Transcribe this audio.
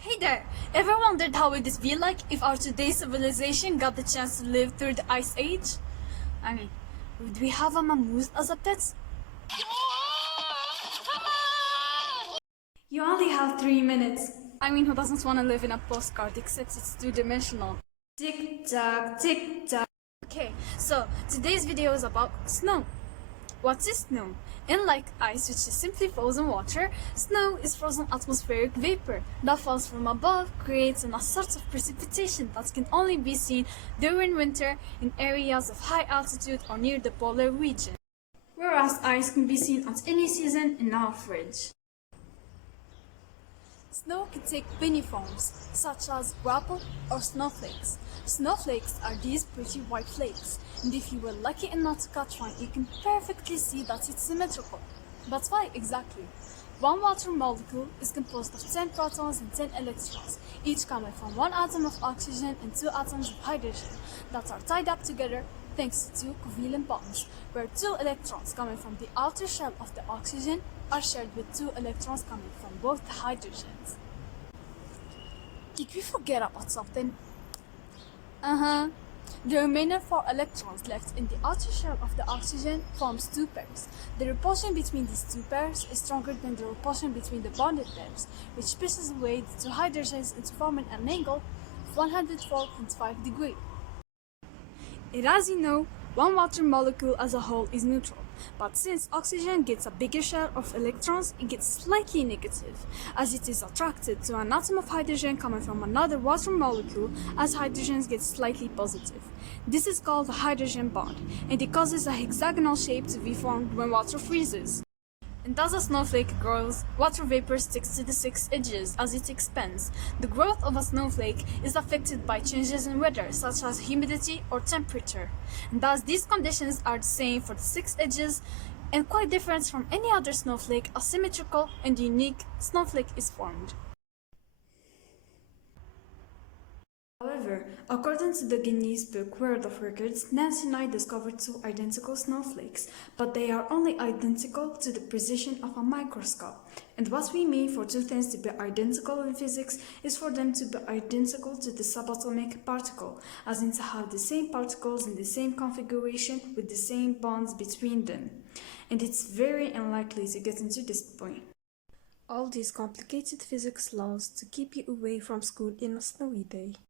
Hey there! Ever wondered how would it be like if our today's civilization got the chance to live through the Ice Age? I mean, would we have a mammoth as a pet? You only have 3 minutes. I mean, who doesn't want to live in a postcard except it's two-dimensional? Tick-tock, tick-tock. Okay, so today's video is about snow. What is snow? Unlike ice, which is simply frozen water, snow is frozen atmospheric vapor that falls from above, creating a sort of precipitation that can only be seen during winter in areas of high altitude or near the polar region, whereas ice can be seen at any season in our fridge. Snow can take many forms, such as graupel or snowflakes. Snowflakes are these pretty white flakes, and if you were lucky enough to catch one, you can perfectly see that it's symmetrical. But why exactly? One water molecule is composed of 10 protons and 10 electrons, each coming from one atom of oxygen and 2 atoms of hydrogen that are tied up together thanks to 2 covalent bonds, where 2 electrons coming from the outer shell of the oxygen are shared with 2 electrons coming from both the hydrogens. Did we forget about something? The remaining 4 electrons left in the outer shell of the oxygen forms 2 pairs. The repulsion between these 2 pairs is stronger than the repulsion between the bonded pairs, which pushes away the 2 hydrogens into forming an angle of 104.5 degrees. And as you know, one water molecule as a whole is neutral, but since oxygen gets a bigger share of electrons, it gets slightly negative, as it is attracted to an atom of hydrogen coming from another water molecule, as hydrogens get slightly positive. This is called a hydrogen bond, and it causes a hexagonal shape to be formed when water freezes. And as a snowflake grows, water vapor sticks to the 6 edges as it expands. The growth of a snowflake is affected by changes in weather, such as humidity or temperature. And as these conditions are the same for the 6 edges, and quite different from any other snowflake, a symmetrical and unique snowflake is formed. However, according to the Guinness Book World of Records, Nancy and I discovered 2 identical snowflakes, but they are only identical to the precision of a microscope. And what we mean for 2 things to be identical in physics is for them to be identical to the subatomic particle, as in to have the same particles in the same configuration with the same bonds between them. And it's very unlikely to get into this point. All these complicated physics laws to keep you away from school in a snowy day.